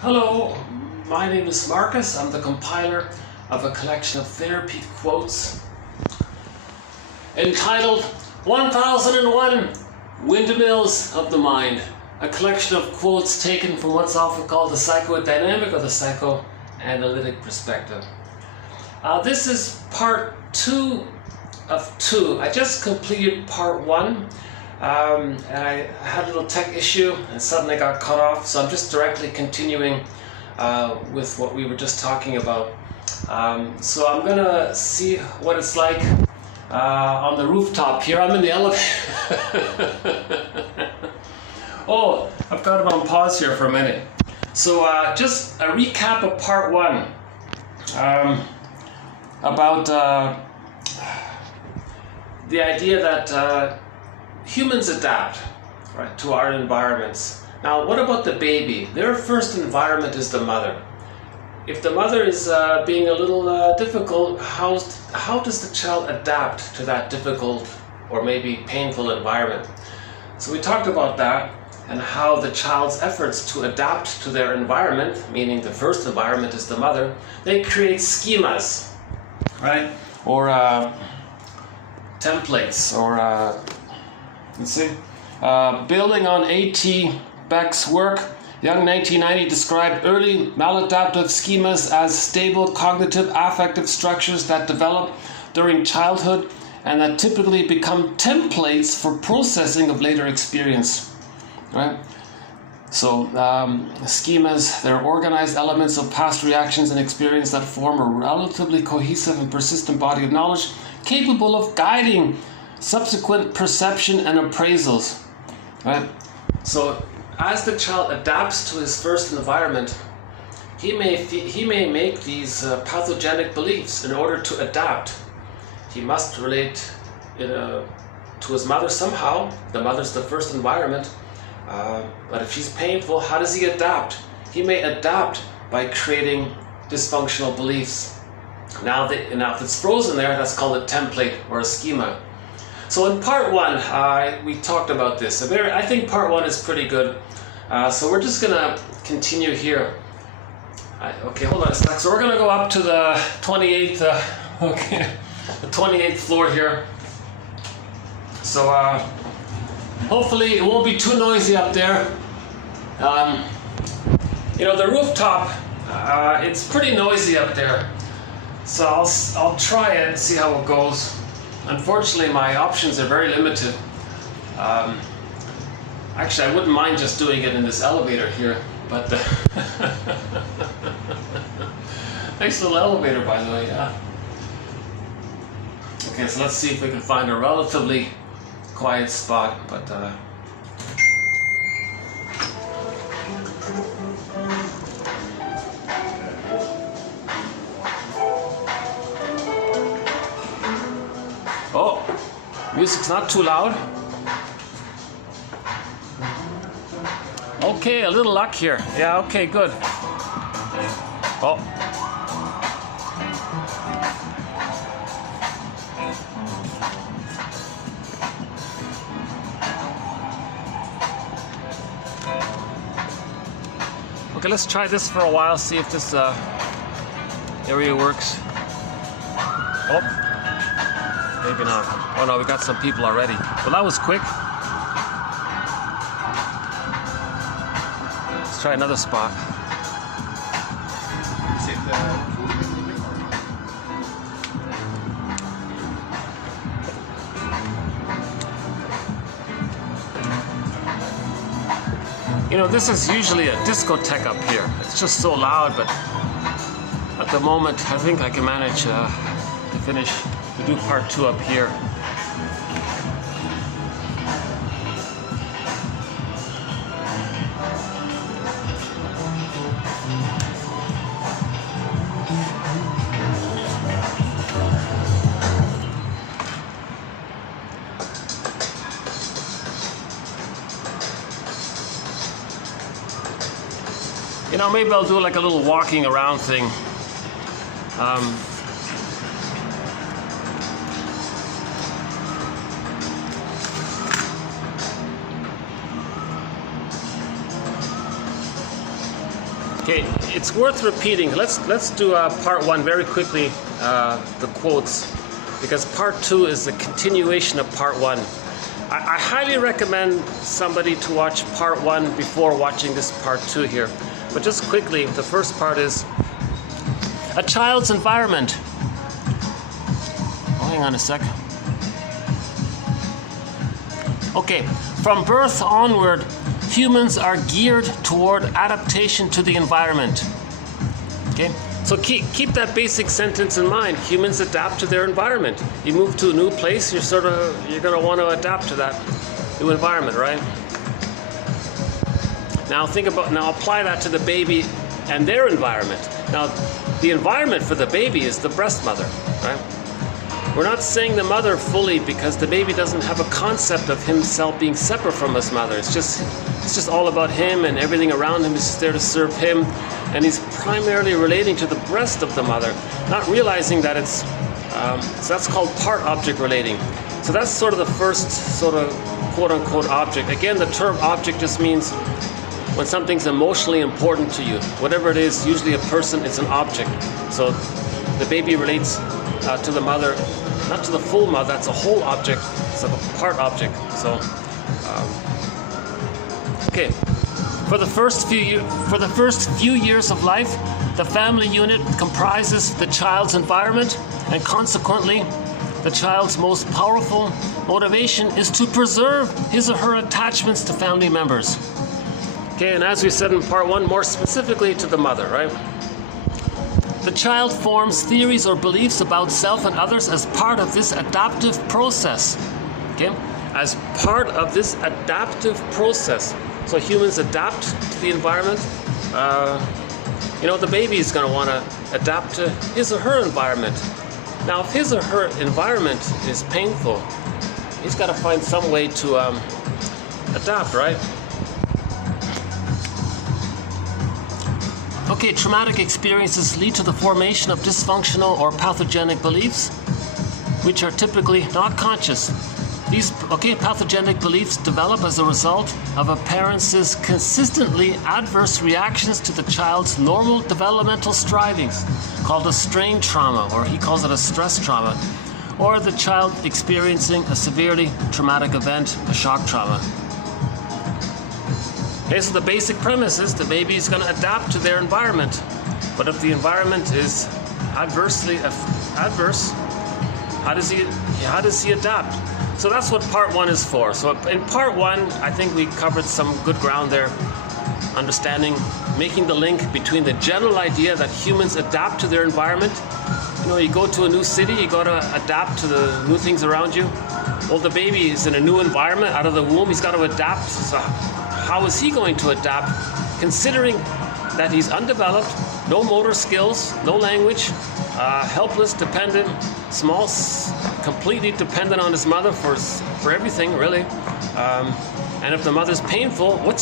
Hello, my name is Marcus. I'm the compiler of a collection of therapy quotes entitled 1001 Windmills of the Mind, a collection of quotes taken from what's often called the psychodynamic or the psychoanalytic perspective. This is part 2 of 2. I just completed part 1. And I had a little tech issue and suddenly got cut off, so I'm just directly continuing with what we were just talking about. So I'm gonna see what it's like on the rooftop here. I'm in the elevator. Oh, I've got it on pause here for a minute. So just a recap of part 1 about the idea that humans adapt, right, to our environments. Now, what about the baby? Their first environment is the mother. If the mother is being a little difficult, how does the child adapt to that difficult or maybe painful environment? So we talked about that and how the child's efforts to adapt to their environment, meaning the first environment is the mother, they create schemas, right? Or templates, or let's see. Building on A.T. Beck's work, Young 1990 described early maladaptive schemas as stable cognitive-affective structures that develop during childhood and that typically become templates for processing of later experience. Right? So schemas, they're organized elements of past reactions and experience that form a relatively cohesive and persistent body of knowledge capable of guiding subsequent perception and appraisals, right? So as the child adapts to his first environment, he may make these pathogenic beliefs. In order to adapt, he must relate to his mother somehow. The mother's the first environment, but if she's painful, how does he adapt? He may adapt by creating dysfunctional beliefs. Now if it's frozen there, that's called a template or a schema. So in part 1, we talked about this. I think part 1 is pretty good. So we're just gonna continue here. Okay, hold on a sec. So we're gonna go up to the 28th, the 28th floor here. So hopefully it won't be too noisy up there. You know, the rooftop, it's pretty noisy up there. So I'll try it and see how it goes. Unfortunately, my options are very limited. Actually, I wouldn't mind just doing it in this elevator here, but nice little elevator, by the way. Yeah. Okay, so let's see if we can find a relatively quiet spot. But oh, music's not too loud. Okay, a little luck here. Yeah, okay, good. Oh. Okay, let's try this for a while, see if this area works. Oh. Maybe not. Oh no, we got some people already. Well, that was quick. Let's try another spot. You know, this is usually a discotheque up here. It's just so loud, but at the moment, I think I can manage to finish. We do part 2 up here. You know, maybe I'll do like a little walking around thing. Okay, it's worth repeating. Let's do part 1 very quickly, the quotes, because part 2 is the continuation of part 1. I highly recommend somebody to watch part 1 before watching this part 2 here. But just quickly, the first part is a child's environment. Oh, hang on a sec. Okay, from birth onward, humans are geared toward adaptation to the environment. Okay, so keep that basic sentence in mind. Humans adapt to their environment. You move to a new place, you're going to want to adapt to that new environment, right? Now apply that to the baby and their environment. Now, the environment for the baby is the breast mother, right? We're not saying the mother fully because the baby doesn't have a concept of himself being separate from his mother. It's just all about him, and everything around him is just there to serve him. And he's primarily relating to the breast of the mother, not realizing that it's, so that's called part object relating. So that's sort of the first sort of quote unquote object. Again, the term object just means when something's emotionally important to you. Whatever it is, usually a person, it's an object. So the baby relates to the mother, not to the full mother, that's a whole object, it's a part object. So, okay. For the first few years of life, the family unit comprises the child's environment, and consequently, the child's most powerful motivation is to preserve his or her attachments to family members. Okay, and as we said in part 1, more specifically to the mother, right? The child forms theories or beliefs about self and others as part of this adaptive process. Okay, as part of this adaptive process. So humans adapt to the environment. The baby is going to want to adapt to his or her environment. Now, if his or her environment is painful, he's got to find some way to adapt, right? Okay, traumatic experiences lead to the formation of dysfunctional or pathogenic beliefs, which are typically not conscious. These pathogenic beliefs develop as a result of a parent's consistently adverse reactions to the child's normal developmental strivings, called a strain trauma, or he calls it a stress trauma, or the child experiencing a severely traumatic event, a shock trauma. Okay, so the basic premise is the baby is going to adapt to their environment. But if the environment is adverse, how does he adapt? So that's what part 1 is for. So in part 1, I think we covered some good ground there, understanding, making the link between the general idea that humans adapt to their environment. You go to a new city, you got to adapt to the new things around you. Well, the baby is in a new environment out of the womb, he's got to adapt. So how is he going to adapt, considering that he's undeveloped, no motor skills, no language, helpless, dependent, small, completely dependent on his mother for everything, really. And if the mother's painful, how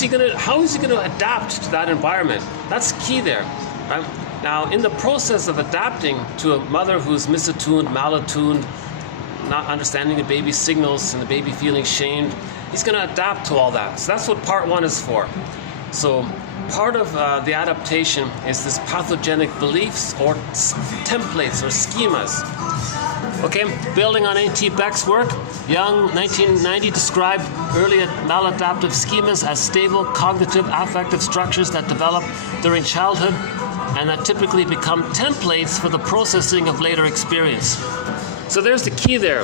is he going to adapt to that environment? That's key there, right? Now, in the process of adapting to a mother who's misattuned, malattuned, not understanding the baby's signals and the baby feeling shamed, he's going to adapt to all that. So that's what part 1 is for. So part of the adaptation is this pathogenic beliefs or templates or schemas. Okay, building on A.T. Beck's work, Young, 1990, described early maladaptive schemas as stable cognitive-affective structures that develop during childhood and that typically become templates for the processing of later experience. So there's the key there.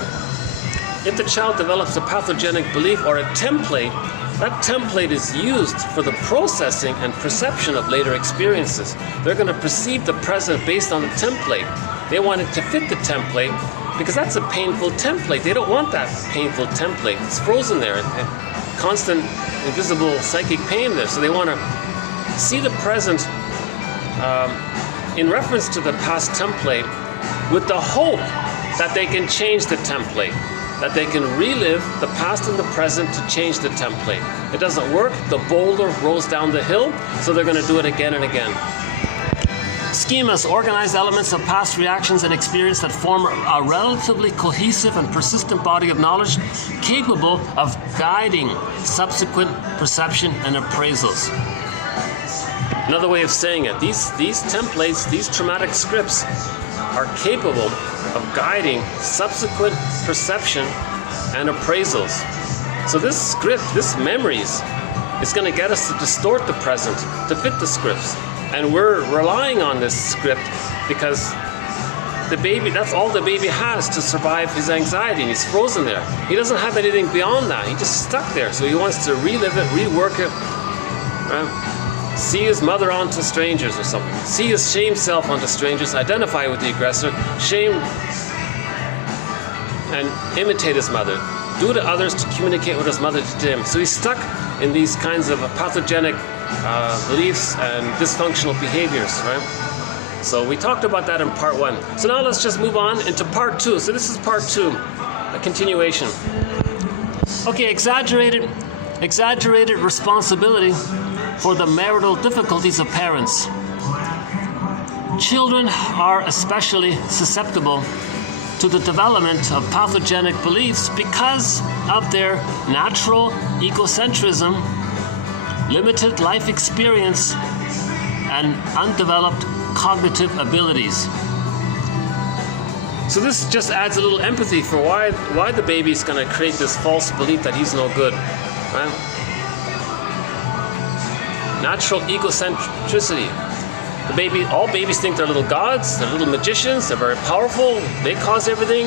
If the child develops a pathogenic belief or a template, that template is used for the processing and perception of later experiences. They're going to perceive the present based on the template. They want it to fit the template because that's a painful template. They don't want that painful template. It's frozen there, constant invisible psychic pain there. So they want to see the present in reference to the past template with the hope that they can change the template, that they can relive the past and the present to change the template. It doesn't work, the boulder rolls down the hill, so they're going to do it again and again. Schemas, organized elements of past reactions and experience that form a relatively cohesive and persistent body of knowledge capable of guiding subsequent perception and appraisals. Another way of saying it, these templates, these traumatic scripts are capable of guiding subsequent perception and appraisals. So this script, this memories, is going to get us to distort the present to fit the scripts. And we're relying on this script because the baby, that's all the baby has to survive his anxiety, and he's frozen there. He doesn't have anything beyond that. He's just stuck there. So he wants to relive it, rework it, right? See his mother onto strangers or something. See his shame self onto strangers, identify with the aggressor, shame and imitate his mother. Do to others to communicate with his mother to him. So he's stuck in these kinds of pathogenic beliefs and dysfunctional behaviors, right? So we talked about that in part 1. So now let's just move on into part 2. So this is part 2, a continuation. Okay, exaggerated responsibility for the marital difficulties of parents. Children are especially susceptible to the development of pathogenic beliefs because of their natural egocentrism, limited life experience, and undeveloped cognitive abilities. So this just adds a little empathy for why the baby's going to create this false belief that he's no good, right? Natural egocentricity. All babies think they're little gods, they're little magicians, they're very powerful, they cause everything.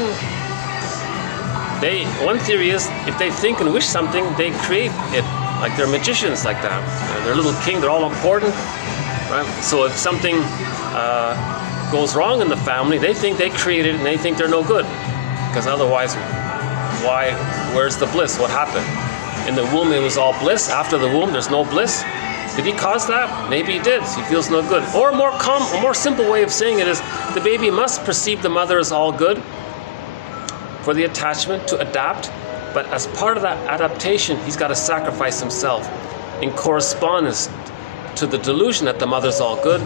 One theory is if they think and wish something, they create it, like they're magicians like that. They're a little king, they're all important, right? So if something goes wrong in the family, they think they created it and they think they're no good. Because otherwise, where's the bliss? What happened? In the womb it was all bliss, after the womb there's no bliss. Did he cause that? Maybe he did. He feels no good. Or a more simple way of saying it is the baby must perceive the mother as all good for the attachment to adapt, but as part of that adaptation, he's got to sacrifice himself in correspondence to the delusion that the mother's all good.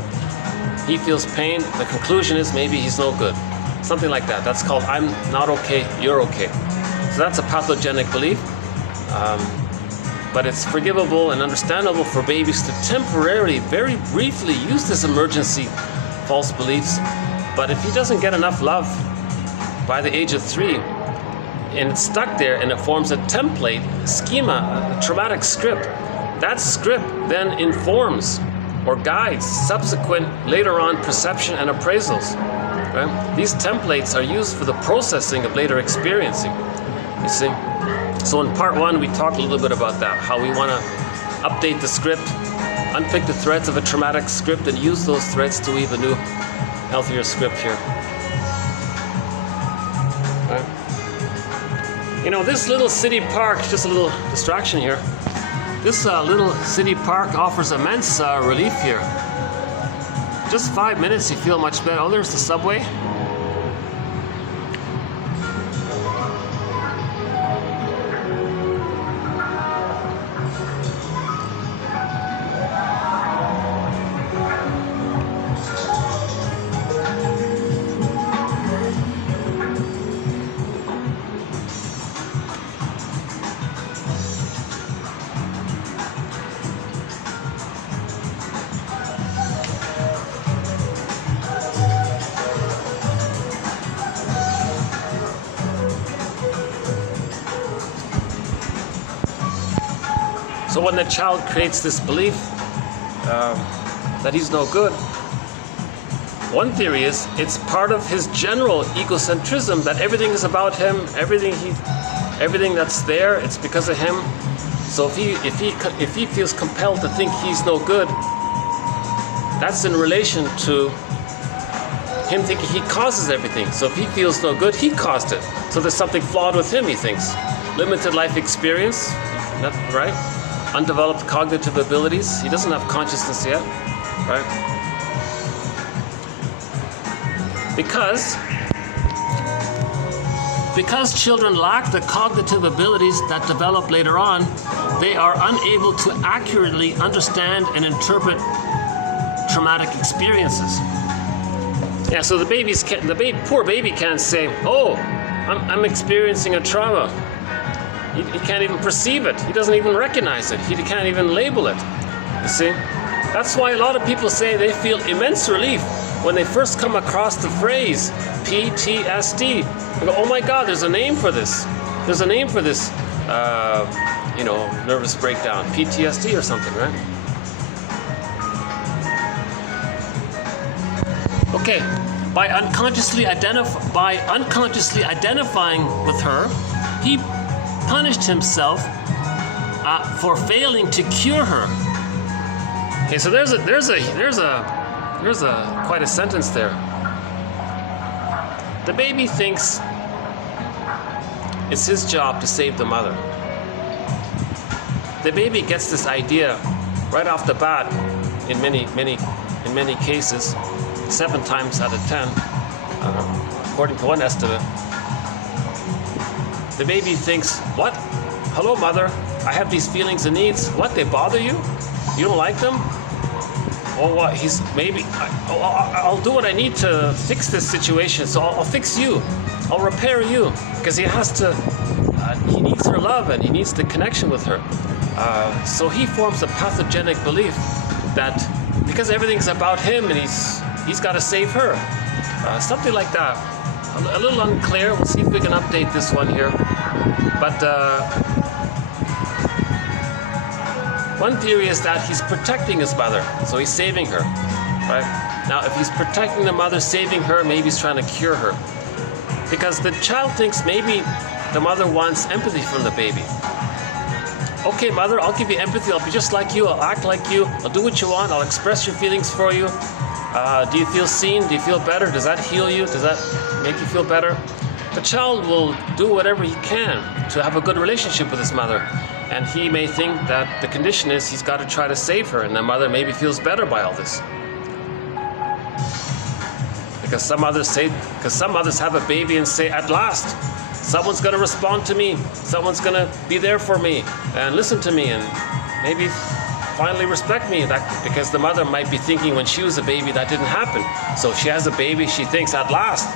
He feels pain. The conclusion is maybe he's no good. Something like that. That's called I'm not okay, you're okay. So that's a pathogenic belief. But it's forgivable and understandable for babies to temporarily, very briefly use this emergency false beliefs. But if he doesn't get enough love by the age of 3, and it's stuck there and it forms a template, a schema, a traumatic script, that script then informs or guides subsequent later on perception and appraisals. Right? These templates are used for the processing of later experiencing, you see. So in part 1, we talked a little bit about that, how we want to update the script, unpick the threads of a traumatic script, and use those threads to weave a new, healthier script here. Right. You know, this little city park, just a little distraction here, this little city park offers immense relief here. Just 5 minutes, you feel much better. Oh, there's the subway. So when the child creates this belief that he's no good, one theory is it's part of his general egocentrism, that everything is about him, everything that's there, it's because of him. So if he feels compelled to think he's no good, that's in relation to him thinking he causes everything. So if he feels no good, he caused it. So there's something flawed with him, he thinks. Limited life experience, right? Undeveloped cognitive abilities. He doesn't have consciousness yet, right? Because children lack the cognitive abilities that develop later on, they are unable to accurately understand and interpret traumatic experiences. Yeah, so poor baby can't say, "Oh, I'm experiencing a trauma." He can't even perceive it. He doesn't even recognize it. He can't even label it. You see? That's why a lot of people say they feel immense relief when they first come across the phrase PTSD. They go, oh my God, there's a name for this. There's a name for this, nervous breakdown, PTSD or something, right? Okay, by unconsciously identifying with her, he punished himself for failing to cure her. Okay, so there's quite a sentence there. The baby thinks it's his job to save the mother. The baby gets this idea right off the bat in many cases, 7 times out of 10, according to one estimate. The baby thinks, what? Hello, mother. I have these feelings and needs. What? They bother you? You don't like them? Oh, what? I'll do what I need to fix this situation. So I'll fix you. I'll repair you. Because he needs her love and he needs the connection with her. So he forms a pathogenic belief that because everything's about him and he's got to save her. Something like that. A little unclear. We'll see if we can update this one here. But one theory is that he's protecting his mother, so he's saving her, right? Now, if he's protecting the mother, saving her, maybe he's trying to cure her. Because the child thinks maybe the mother wants empathy from the baby. Okay, mother, I'll give you empathy. I'll be just like you. I'll act like you. I'll do what you want. I'll express your feelings for you. Do you feel seen? Do you feel better? Does that heal you? Does that make you feel better? The child will do whatever he can to have a good relationship with his mother. And he may think that the condition is he's got to try to save her, and the mother maybe feels better by all this. Because some mothers have a baby and say, at last, someone's going to respond to me. Someone's going to be there for me and listen to me and maybe finally respect me. Because the mother might be thinking when she was a baby that didn't happen. So she has a baby, she thinks at last.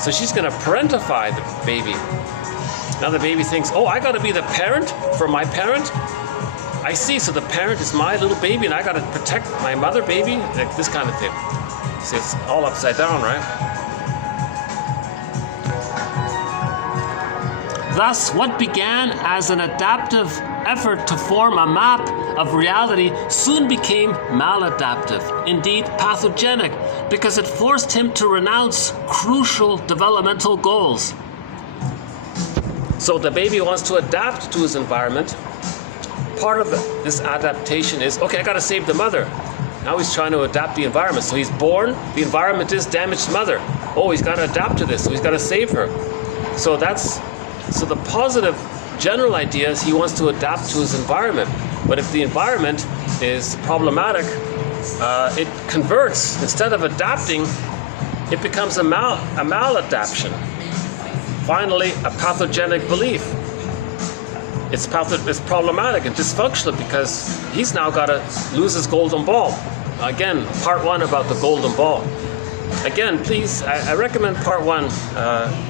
So she's going to parentify the baby. Now the baby thinks, oh, I got to be the parent for my parent? I see, so the parent is my little baby and I got to protect my mother baby? Like this kind of thing. See, it's all upside down, right? Thus, what began as an adaptive effort to form a map of reality soon became maladaptive, indeed pathogenic, because it forced him to renounce crucial developmental goals. So the baby wants to adapt to his environment. Part of this adaptation is, okay, I got to save the mother. Now he's trying to adapt the environment. So he's born, the environment is damaged mother. Oh, he's got to adapt to this, so he's got to save her. So the positive general idea is he wants to adapt to his environment. But if the environment is problematic, it converts. Instead of adapting, it becomes a maladaptation. Finally, a pathogenic belief. It's problematic and dysfunctional because he's now got to lose his golden ball. Again, part 1 about the golden ball. Again, please, I recommend part 1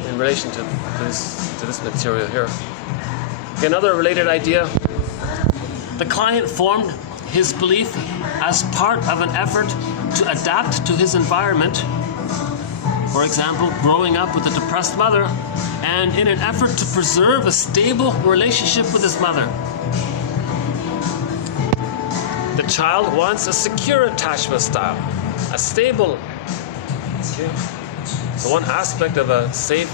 in relation to this material here. Okay, another related idea. The client formed his belief as part of an effort to adapt to his environment. For example, growing up with a depressed mother, and in an effort to preserve a stable relationship with his mother. The child wants a secure attachment style, a stable. Okay. So one aspect of a safe,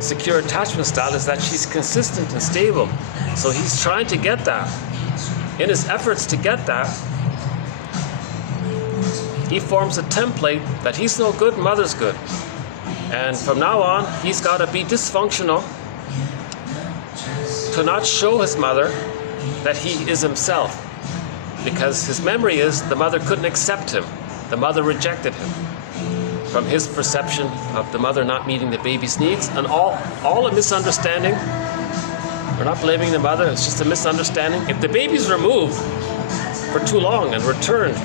secure attachment style is that she's consistent and stable. So he's trying to get that. In his efforts to get that, he forms a template that he's no good, mother's good. And from now on, he's got to be dysfunctional to not show his mother that he is himself. Because his memory is the mother couldn't accept him. The mother rejected him. From his perception of the mother not meeting the baby's needs, and all a misunderstanding. We're not blaming the mother, it's just a misunderstanding. If the baby's removed for too long and returned,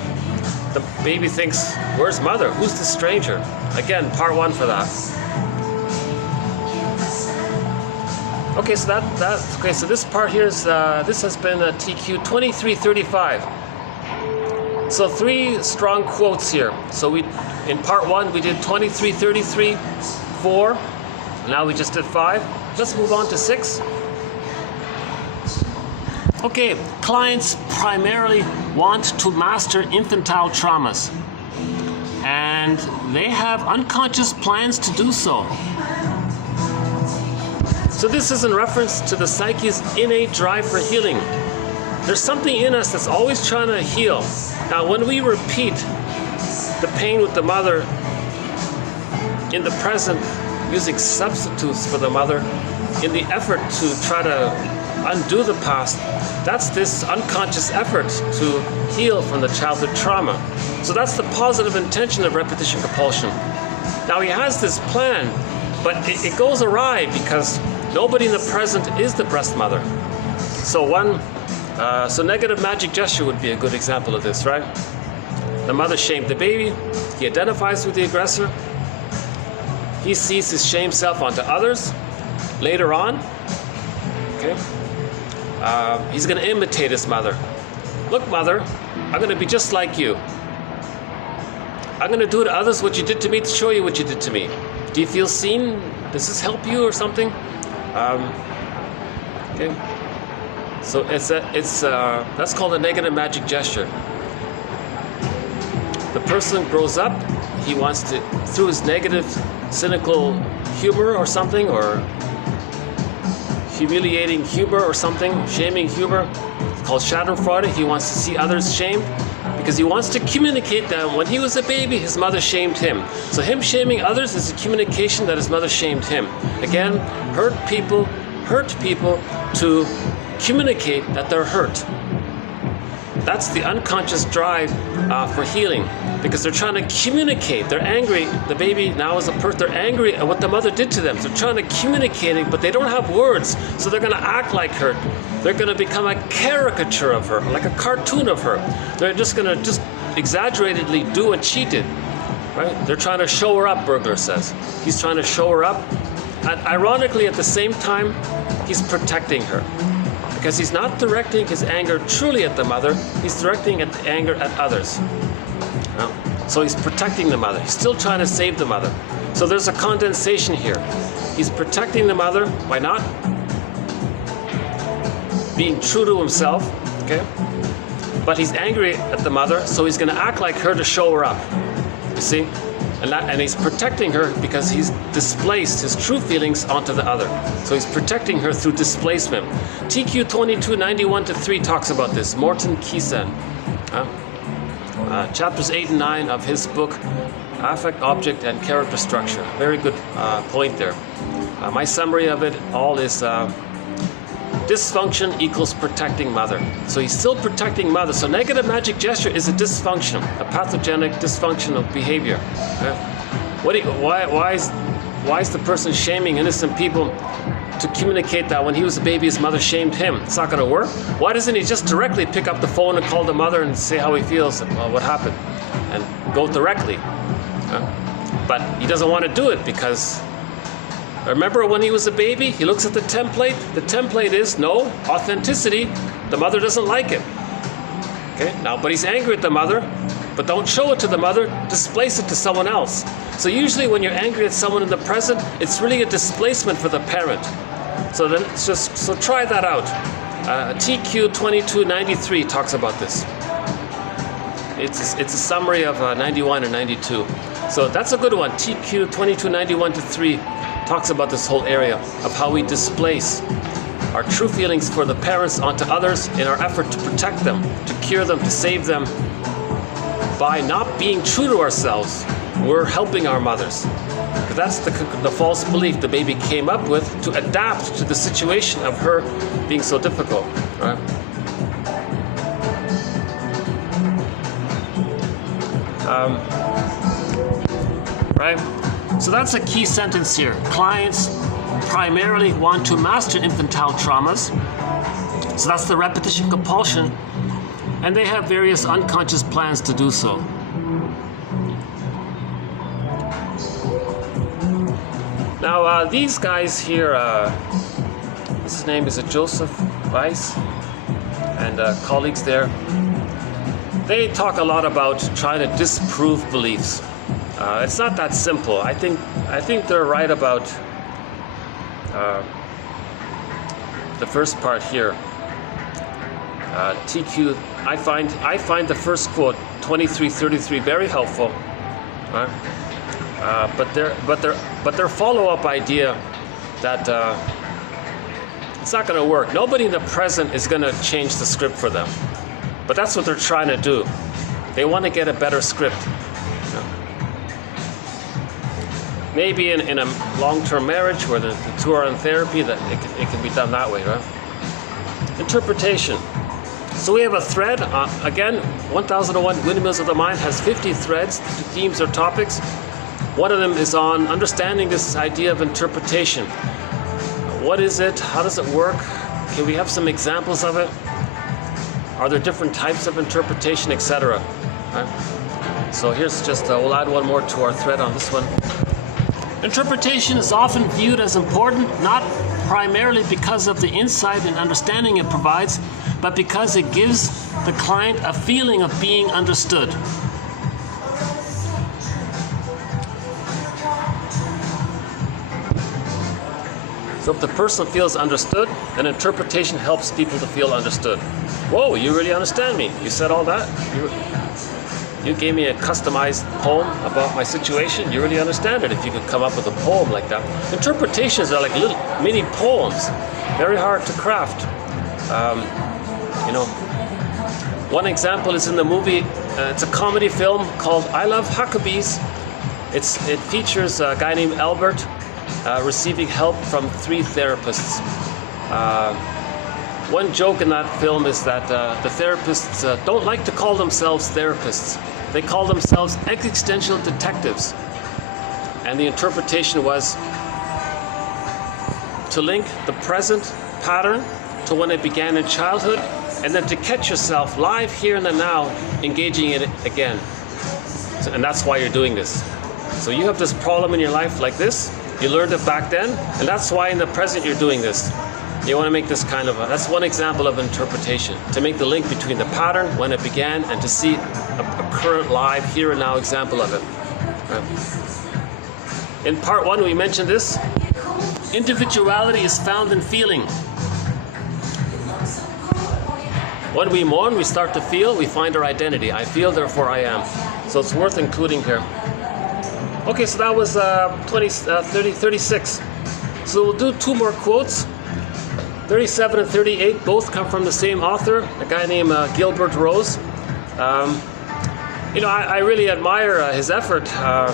the baby thinks, where's mother? Who's this stranger? Again, part 1 for that. Okay, so this part here is this has been TQ 2335. So 3 strong quotes here. So in part 1 we did 23, 33, 4. Now we just did 5. Let's move on to 6. Okay, clients primarily want to master infantile traumas, and they have unconscious plans to do so. So this is in reference to the psyche's innate drive for healing. There's something in us that's always trying to heal. Now, when we repeat the pain with the mother in the present, using substitutes for the mother in the effort to try to undo the past, that's this unconscious effort to heal from the childhood trauma. So that's the positive intention of repetition compulsion. Now, he has this plan, but it goes awry because nobody in the present is the breast mother. So negative magic gesture would be a good example of this, right? The mother shamed the baby. He identifies with the aggressor. He sees his shamed self onto others. Later on, okay, he's going to imitate his mother. Look, mother, I'm going to be just like you. I'm going to do to others what you did to me to show you what you did to me. Do you feel seen? Does this help you or something? Okay. So that's called a negative magic gesture. The person grows up, he wants to, through his negative, cynical humor or something, or humiliating humor or something, shaming humor, it's called Schadenfreude. He wants to see others shamed because he wants to communicate that when he was a baby, his mother shamed him. So him shaming others is a communication that his mother shamed him. Again, hurt people to communicate that they're hurt. That's the unconscious drive for healing, because they're trying to communicate. They're angry. The baby now is a person. They're angry at what the mother did to them. So they're trying to communicate it, but they don't have words. So they're going to act like her. They're going to become a caricature of her, like a cartoon of her. They're just going to just exaggeratedly do what she did. Right? They're trying to show her up, Burglar says. He's trying to show her up. And ironically, at the same time, he's protecting her. Because he's not directing his anger truly at the mother, he's directing the anger at others. So he's protecting the mother. He's still trying to save the mother. So there's a condensation here. He's protecting the mother by not being true to himself, okay? But he's angry at the mother, so he's going to act like her to show her up. You see? And he's protecting her because he's displaced his true feelings onto the other. So he's protecting her through displacement. TQ 2291-3 talks about this. Morten Kiesan. Chapters 8 and 9 of his book, Affect, Object, and Character Structure. Very good point there. My summary of it all is dysfunction equals protecting mother. So he's still protecting mother. So negative magic gesture is a dysfunction, a pathogenic dysfunctional behavior. Why is the person shaming innocent people to communicate that when he was a baby his mother shamed him? It's not going to work. Why doesn't he just directly pick up the phone and call the mother and say how he feels and what happened and go directly? But he doesn't want to do it because remember when he was a baby, he looks at the template. The template is no authenticity. The mother doesn't like it. Okay, now, but he's angry at the mother, but don't show it to the mother, displace it to someone else. So usually when you're angry at someone in the present, it's really a displacement for the parent. So then so try that out. TQ 2293 talks about this. It's a summary of 91 and 92. So that's a good one. TQ 2291-3 talks about this whole area of how we displace our true feelings for the parents onto others in our effort to protect them, to cure them, to save them. By not being true to ourselves, we're helping our mothers. That's the false belief the baby came up with to adapt to the situation of her being so difficult, right? Right? So that's a key sentence here. Clients primarily want to master infantile traumas. So that's the repetition compulsion. And they have various unconscious plans to do so. Now, these guys here, his name is Joseph Weiss, and colleagues there. they talk a lot about trying to disprove beliefs. It's not that simple. I think they're right about the first part here. TQ. I find the first quote 2333 very helpful. Right? But their follow-up idea that it's not going to work. Nobody in the present is going to change the script for them. But that's what they're trying to do. They want to get a better script. Maybe in a long-term marriage where the two are in therapy, that it can be done that way, right? Interpretation. So we have a thread. Again, 1001 Windmills of the Mind has 50 threads, themes or topics. One of them is on understanding this idea of interpretation. What is it? How does it work? Can we have some examples of it? Are there different types of interpretation, etc.? Right? So here's just, we'll add one more to our thread on this one. Interpretation is often viewed as important, not primarily because of the insight and understanding it provides, but because it gives the client a feeling of being understood. So if the person feels understood, then interpretation helps people to feel understood. Whoa, you really understand me. You said all that? You gave me a customized poem about my situation. You really understand it if you could come up with a poem like that. Interpretations are like little mini poems, very hard to craft. One example is in the movie, it's a comedy film called I Love Huckabees. It features a guy named Albert receiving help from 3 therapists. One joke in that film is that the therapists don't like to call themselves therapists. They call themselves existential detectives. And the interpretation was to link the present pattern to when it began in childhood, and then to catch yourself live here in the now, engaging in it again. And that's why you're doing this. So you have this problem in your life like this, you learned it back then, and that's why in the present you're doing this. You want to make this kind of that's one example of interpretation, to make the link between the pattern, when it began, and to see a current live, here and now example of it. In part 1, we mentioned this. Individuality is found in feeling. When we mourn, we start to feel, we find our identity. I feel, therefore I am. So it's worth including here. Okay, so that was 36. So we'll do 2 more quotes. 37 and 38 both come from the same author, a guy named Gilbert Rose. I really admire his effort. I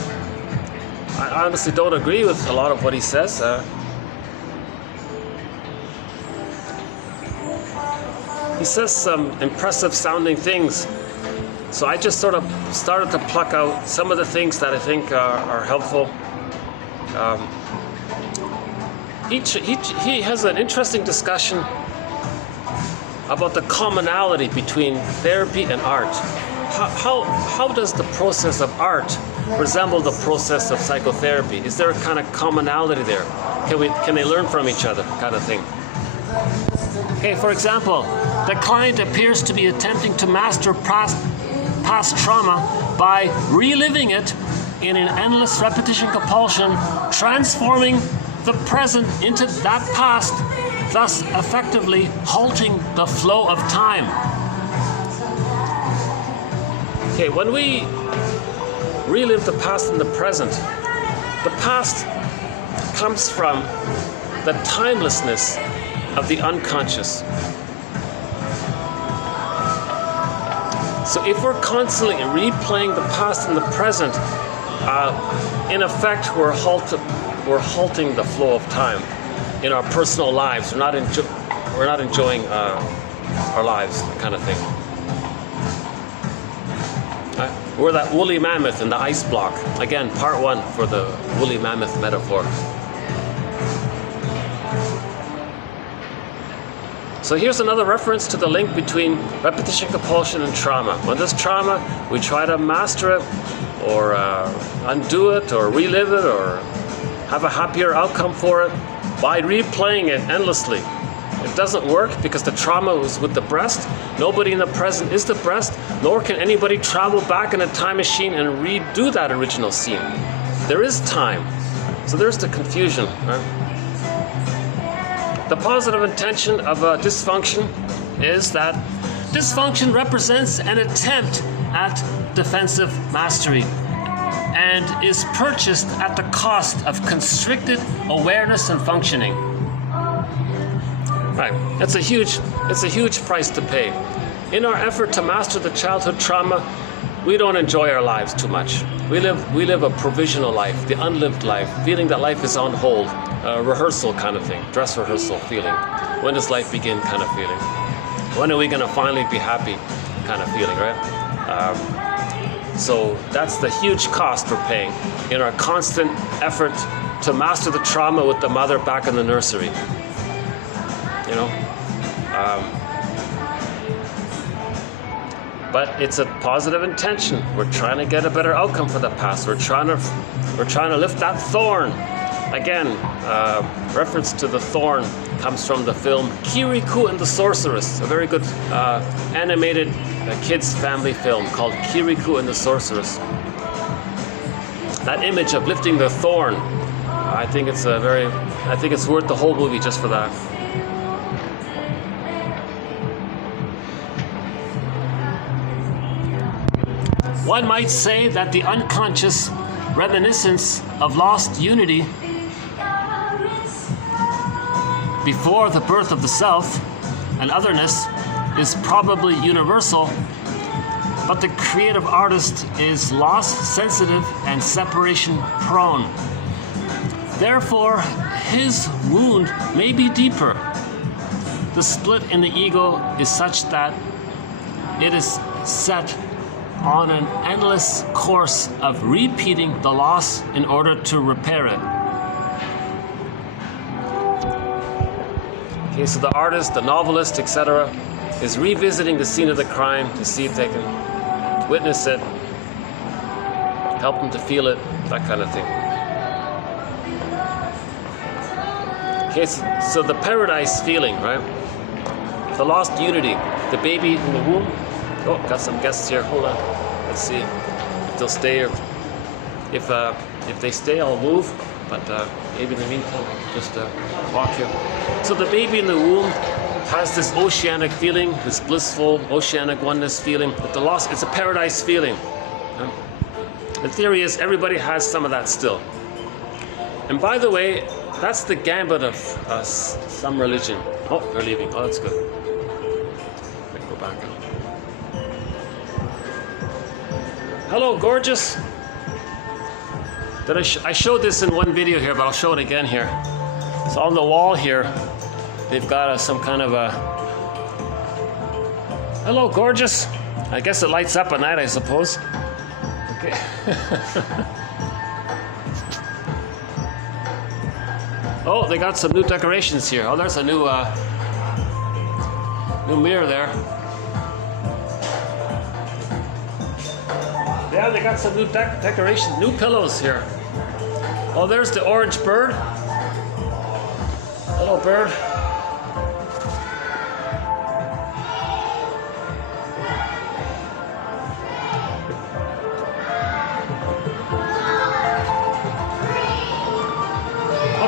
honestly don't agree with a lot of what he says. He says some impressive sounding things. So I just sort of started to pluck out some of the things that I think are helpful. He has an interesting discussion about the commonality between therapy and art. How does the process of art resemble the process of psychotherapy? Is there a kind of commonality there? Can they learn from each other, kind of thing? Okay, for example, the client appears to be attempting to master past trauma by reliving it in an endless repetition compulsion, transforming the present into that past, thus effectively halting the flow of time. Okay, when we relive the past and the present, the past comes from the timelessness of the unconscious. So if we're constantly replaying the past and the present, in effect we're halting the flow of time in our personal lives. We're not enjoying our lives, kind of thing. We're that woolly mammoth in the ice block. Again, part 1 for the woolly mammoth metaphor. So here's another reference to the link between repetition compulsion and trauma. When there's trauma, we try to master it, or undo it, or relive it, or have a happier outcome for it by replaying it endlessly. It doesn't work because the trauma was with the breast. Nobody in the present is the breast, nor can anybody travel back in a time machine and redo that original scene. There is time. So there's the confusion, right? The positive intention of a dysfunction is that dysfunction represents an attempt at defensive mastery and is purchased at the cost of constricted awareness and functioning. Right, it's a huge price to pay. In our effort to master the childhood trauma, we don't enjoy our lives too much. We live a provisional life, the unlived life, feeling that life is on hold, a rehearsal kind of thing, dress rehearsal feeling. When does life begin kind of feeling? When are we going to finally be happy kind of feeling, right? So that's the huge cost we're paying in our constant effort to master the trauma with the mother back in the nursery. You know? But it's a positive intention. We're trying to get a better outcome for the past. We're trying to lift that thorn. Again, reference to the thorn comes from the film Kirikou and the Sorceress, a very good animated kids family film called Kirikou and the Sorceress. That image of lifting the thorn, I think it's worth the whole movie just for that. One might say that the unconscious reminiscence of lost unity before the birth of the self and otherness is probably universal, but the creative artist is loss sensitive and separation prone. Therefore, his wound may be deeper. The split in the ego is such that it is set on an endless course of repeating the loss in order to repair it. Okay, so the artist, the novelist, etc., is revisiting the scene of the crime to see if they can witness it, help them to feel it, that kind of thing. Okay, so the paradise feeling, right? The lost unity, the baby in the womb. Oh, got some guests here. Hold on. Let's see if they'll stay or if they stay, I'll move. But maybe in the meantime, I'll just walk here. So the baby in the womb has this oceanic feeling, this blissful oceanic oneness feeling. But the lost, it's a paradise feeling. The theory is everybody has some of that still. And by the way, that's the gambit of some religion. Oh, they're leaving. Oh, that's good. I can go back now. Hello, gorgeous. I showed this in one video here, but I'll show it again here. So on the wall here, they've got some kind of a... Hello, gorgeous. I guess it lights up at night, I suppose. Okay. Oh, they got some new decorations here. Oh, there's a new mirror there. Yeah, they got some new decorations, new pillows here. Oh, there's the orange bird. Hello, bird.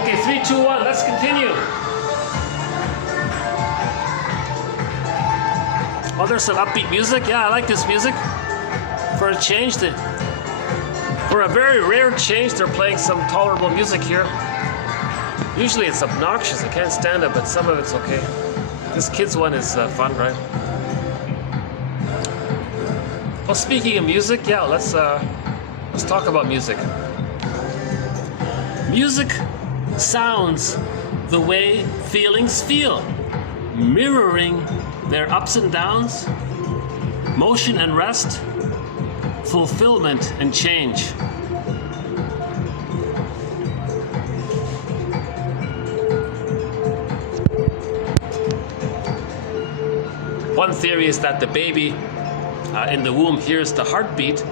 Okay, 3, 2, 1, let's continue. Oh, there's some upbeat music. Yeah, I like this music. For a change, for a very rare change, they're playing some tolerable music here. Usually it's obnoxious, I can't stand it, but some of it's okay. This kids one is fun, right? Well, speaking of music, yeah, let's talk about music. Music sounds the way feelings feel, mirroring their ups and downs, motion and rest, fulfillment and change. One theory is that the baby in the womb hears the heartbeat,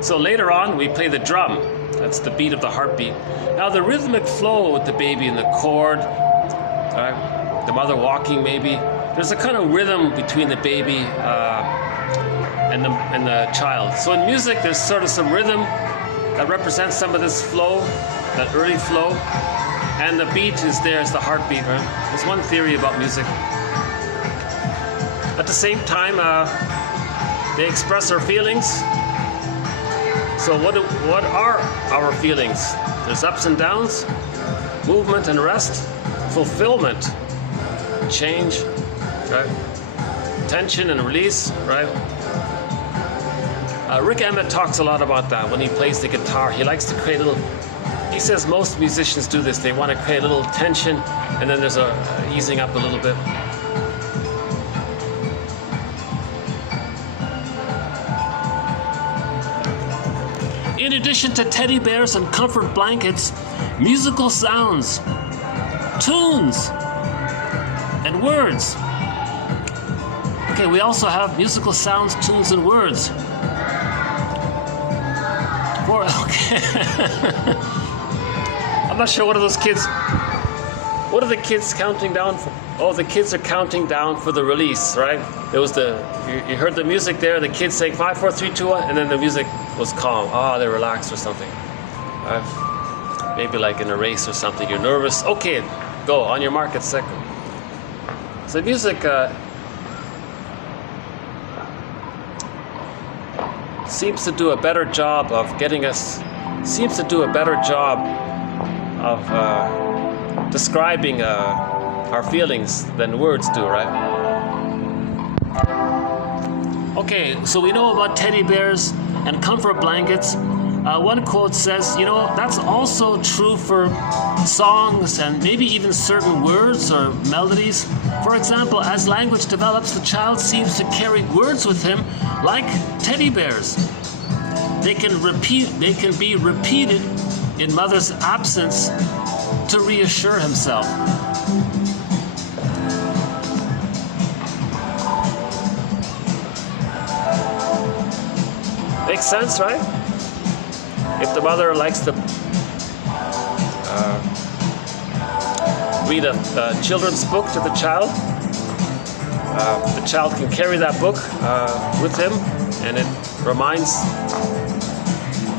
so later on we play the drum. That's the beat of the heartbeat. Now the rhythmic flow with the baby in the chord, the mother walking maybe. There's a kind of rhythm between the baby and the child. So in music, there's sort of some rhythm that represents some of this flow, that early flow, and the beat is there as the heartbeat, right? There's one theory about music. At the same time, they express our feelings. So what are our feelings? There's ups and downs, movement and rest, fulfillment, change, right? Tension and release, right? Rick Emmett talks a lot about that when he plays the guitar. He likes to create a little, he says most musicians do this. They want to create a little tension and then there's a easing up a little bit. In addition to teddy bears and comfort blankets, musical sounds, tunes, and words. Okay, we also have musical sounds, tunes, and words. Okay. I'm not sure what are those kids. What are the kids counting down for? Oh, the kids are counting down for the release, right? It was you heard the music there, the kids saying 5, 4, 3, 2, 1, and then the music was calm. Ah, they relaxed or something. Maybe like in a race or something, you're nervous. Okay, go, on your mark, it's second. So music seems to do a better job of describing our feelings than words do, right? Okay, so we know about teddy bears and comfort blankets. One quote says, that's also true for songs and maybe even certain words or melodies. For example, as language develops, the child seems to carry words with him like teddy bears. They can be repeated in mother's absence to reassure himself. Makes sense, right? If the mother likes to read a children's book to the child can carry that book with him, and it reminds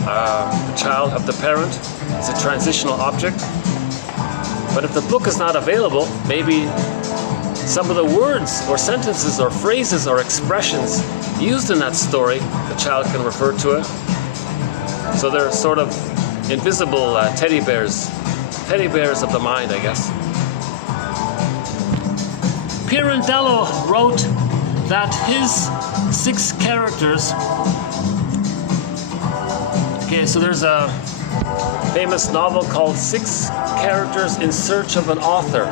the child of the parent. It's a transitional object. But if the book is not available, maybe some of the words or sentences or phrases or expressions used in that story, the child can refer to it. So they're sort of invisible teddy bears of the mind, I guess. Pirandello wrote that his 6 characters. Okay, so there's a famous novel called 6 Characters in Search of an Author.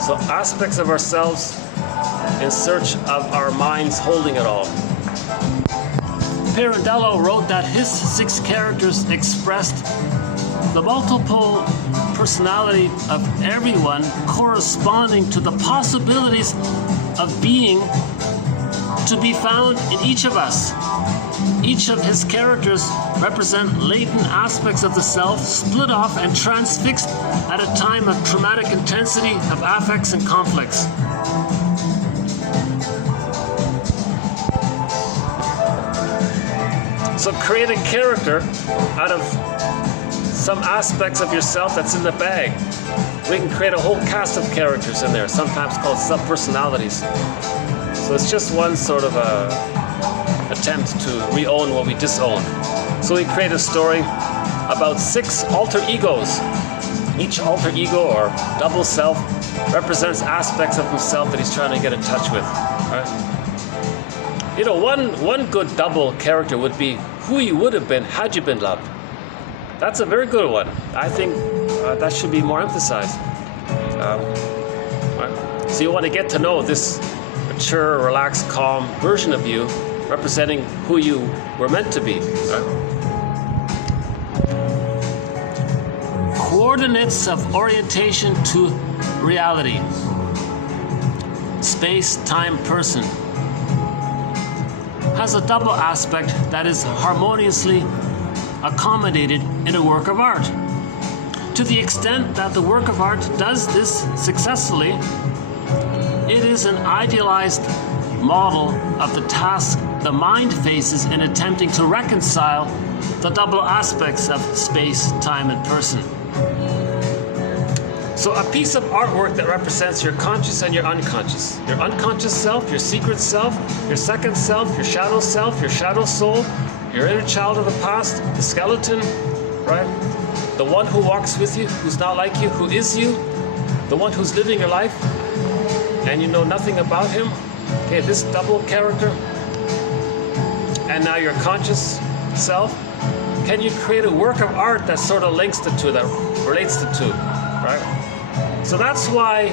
So aspects of ourselves in search of our minds holding it all. Pirandello wrote that his 6 characters expressed the multiple personality of everyone corresponding to the possibilities of being to be found in each of us. Each of his characters represent latent aspects of the self, split off and transfixed at a time of traumatic intensity of affects and conflicts. So create a character out of some aspects of yourself that's in the bag. We can create a whole cast of characters in there, sometimes called sub-personalities. So it's just one sort of attempt to re-own what we disown. So we create a story about 6 alter egos. Each alter ego or double self represents aspects of himself that he's trying to get in touch with. Right? One good double character would be who you would have been had you been loved. That's a very good one. I think that should be more emphasized. Right? So you want to get to know this mature, relaxed, calm version of you, representing who you were meant to be. Right? Coordinates of orientation to reality. Space, time, person. Has a double aspect that is harmoniously accommodated in a work of art. to the extent that the work of art does this successfully, it is an idealized model of the task the mind faces in attempting to reconcile the double aspects of space, time, and person. So a piece of artwork that represents your conscious and your unconscious self, your secret self, your second self, your shadow soul, your inner child of the past, the skeleton, right? The one who walks with you, who's not like you, who is you, the one who's living your life, and you know nothing about him. Okay, this double character, and now your conscious self. Can you create a work of art that sort of links the two, that relates the two, right? So that's why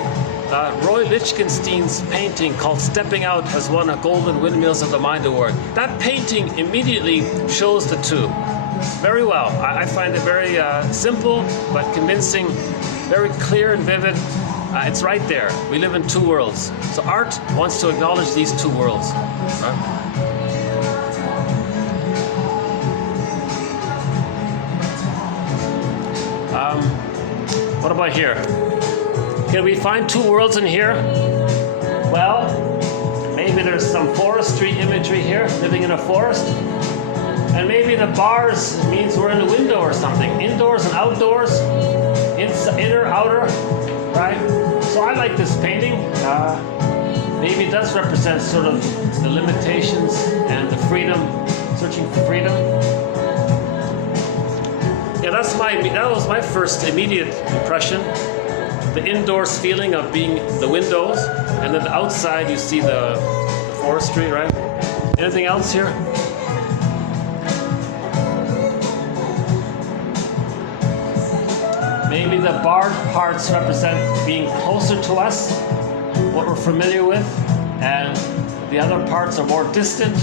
Roy Lichtenstein's painting called Stepping Out has won a Golden Windmills of the Mind Award. That painting immediately shows the two very well. I find it very simple but convincing, very clear and vivid. It's right there. We live in two worlds. So art wants to acknowledge these two worlds. Right? What about here? Can we find two worlds in here? Well, maybe there's some forestry imagery here, living in a forest. And maybe the bars means we're in a window or something. Indoors and outdoors, inner, outer, right? So I like this painting. Maybe it does represent sort of the limitations and the freedom, searching for freedom. Yeah, that was my first immediate impression. The indoors feeling of being the windows, and then the outside you see the forestry, right? Anything else here? Maybe the barred parts represent being closer to us, what we're familiar with, and the other parts are more distant.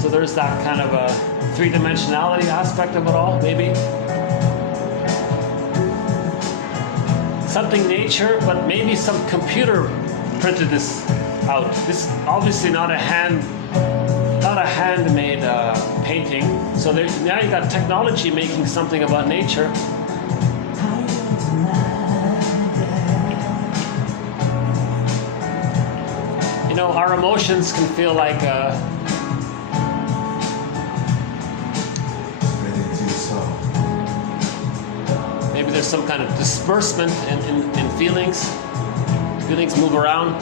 So there's that kind of a three-dimensionality aspect of it all, maybe. Something nature, but maybe some computer printed this out. This is obviously not a handmade painting. So now you got technology making something about nature. You know, our emotions can feel like maybe there's some kind of disbursement in feelings. Feelings move around.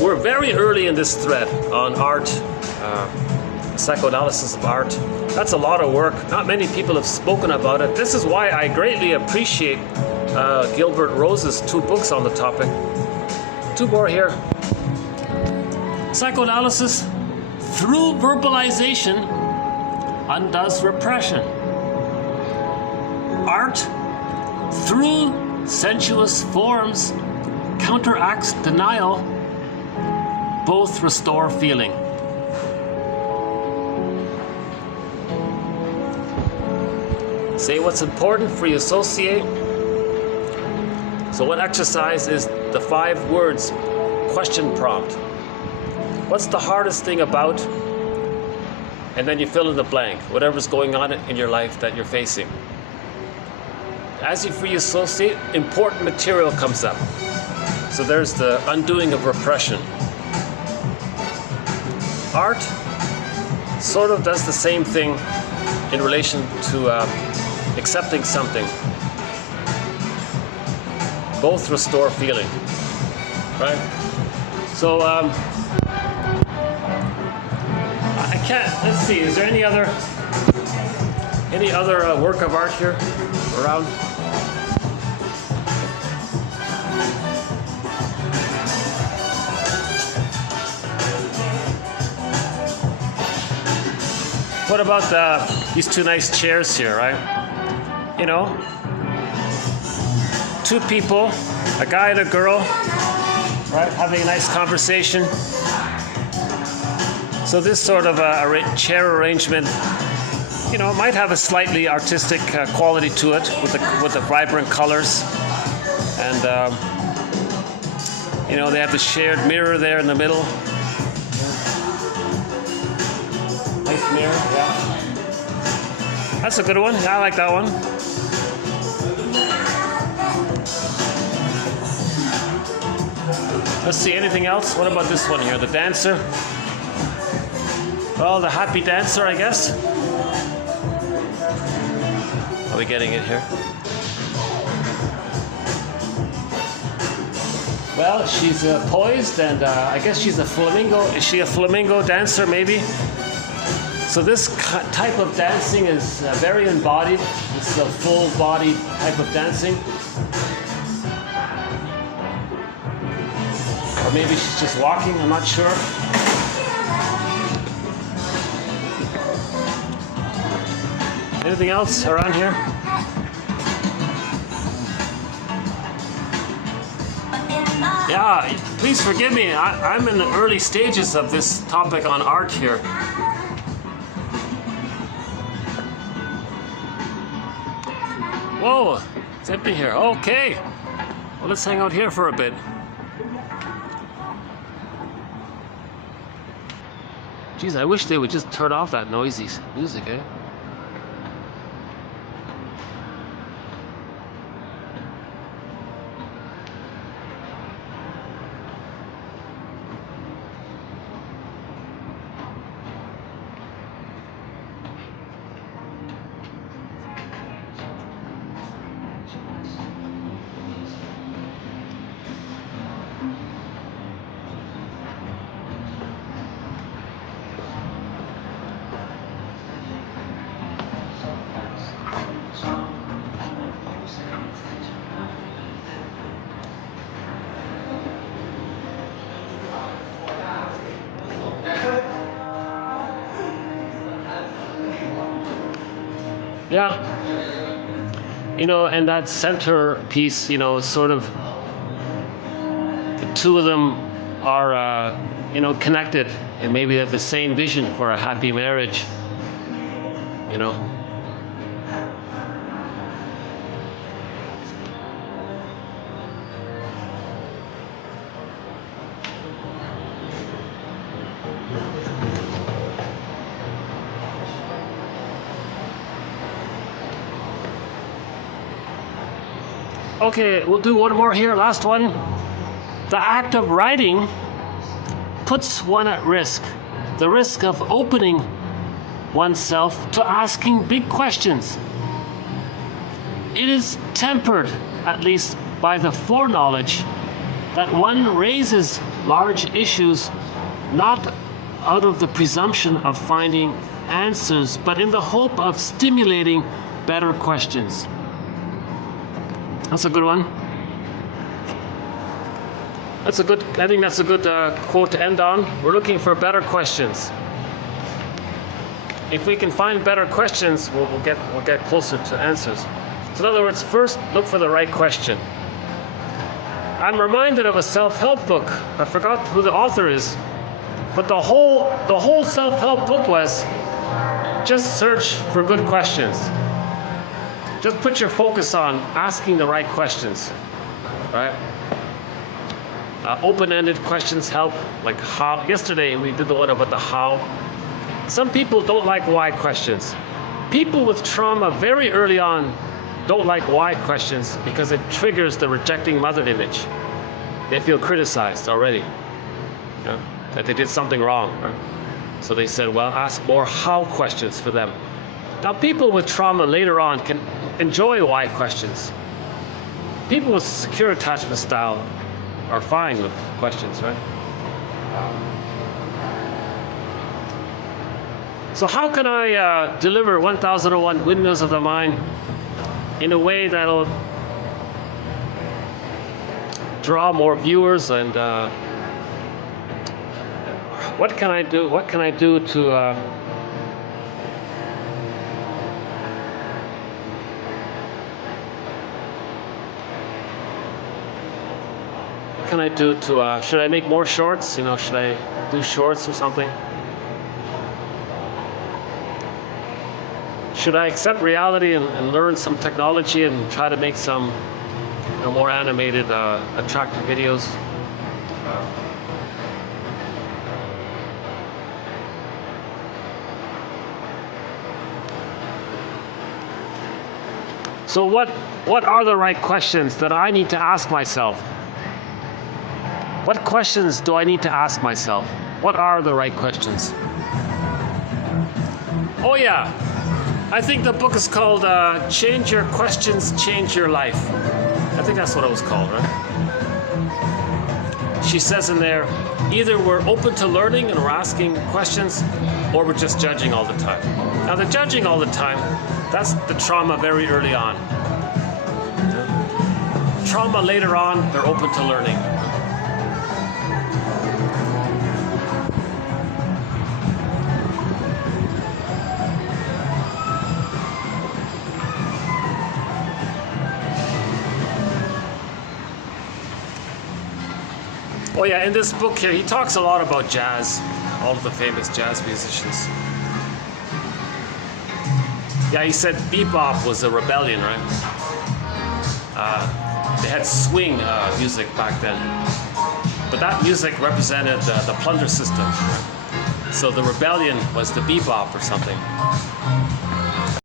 We're very early in this thread on art, psychoanalysis of art. That's a lot of work. Not many people have spoken about it. This is why I greatly appreciate Gilbert Rose's 2 books on the topic. 2 more here. Psychoanalysis through verbalization undoes repression. Art through sensuous forms counteracts denial. Both restore feeling. Say what's important for you, associate. So one exercise is the 5 words question prompt. What's the hardest thing about? And then you fill in the blank, whatever's going on in your life that you're facing. As you free associate, important material comes up. So there's the undoing of repression. Art sort of does the same thing in relation to accepting something. Both restore feeling, right? So I can't. Let's see. Is there any other work of art here around? What about these 2 nice chairs here, right? You know, 2 people, a guy and a girl, right, having a nice conversation. So this sort of chair arrangement, you know, might have a slightly artistic quality to it with the vibrant colors, and you know, they have the shared mirror there in the middle. Nice mirror, yeah. That's a good one. Yeah, I like that one. Let's see, anything else? What about this one here? The dancer. Well, the happy dancer, I guess. Are we getting it here? Well, she's poised, and I guess she's a flamingo. Is she a flamingo dancer, maybe? So this type of dancing is very embodied. This is a full-body type of dancing. Or maybe she's just walking, I'm not sure. Anything else around here? Yeah, please forgive me. I'm in the early stages of this topic on art here. Whoa, it's empty here. Okay. Well, let's hang out here for a bit. Geez, I wish they would just turn off that noisy music, eh? Yeah. You know, and that center piece, you know, sort of, the two of them are, you know, connected, and maybe they have the same vision for a happy marriage, you know. Okay, we'll do one more here, last one. The act of writing puts one at risk. The risk of opening oneself to asking big questions. It is tempered, at least, by the foreknowledge that one raises large issues not out of the presumption of finding answers, but in the hope of stimulating better questions. That's a good one. I think that's a good quote to end on. We're looking for better questions. If we can find better questions, we'll get closer to answers. So in other words, first look for the right question. I'm reminded of a self-help book. I forgot who the author is, but the whole self-help book was just search for good questions. Just put your focus on asking the right questions, right? Open-ended questions help, like how. Yesterday we did the one about the how. Some people don't like why questions. People with trauma very early on don't like why questions because it triggers the rejecting mother image. They feel criticized already, you know, that they did something wrong. Right? So they said, well, ask more how questions for them. Now, people with trauma later on can enjoy why questions. People with secure attachment style are fine with questions, right? So how can I deliver 1001 Windmills of the Mind in a way that'll draw more viewers, and what can I do? What can I do to should I make more shorts? You know, should I do shorts or something? Should I accept reality and learn some technology and try to make some, you know, more animated, attractive videos? So what are the right questions that I need to ask myself? What questions do I need to ask myself? What are the right questions? Oh yeah, I think the book is called Change Your Questions, Change Your Life. I think that's what it was called, right? She says in there, either we're open to learning and we're asking questions, or we're just judging all the time. Now the judging all the time, that's the trauma very early on. Trauma later on, they're open to learning. Oh yeah, in this book here, he talks a lot about jazz, all of the famous jazz musicians. Yeah, he said bebop was a rebellion, right? They had swing music back then. But that music represented the plunder system. So the rebellion was the bebop or something.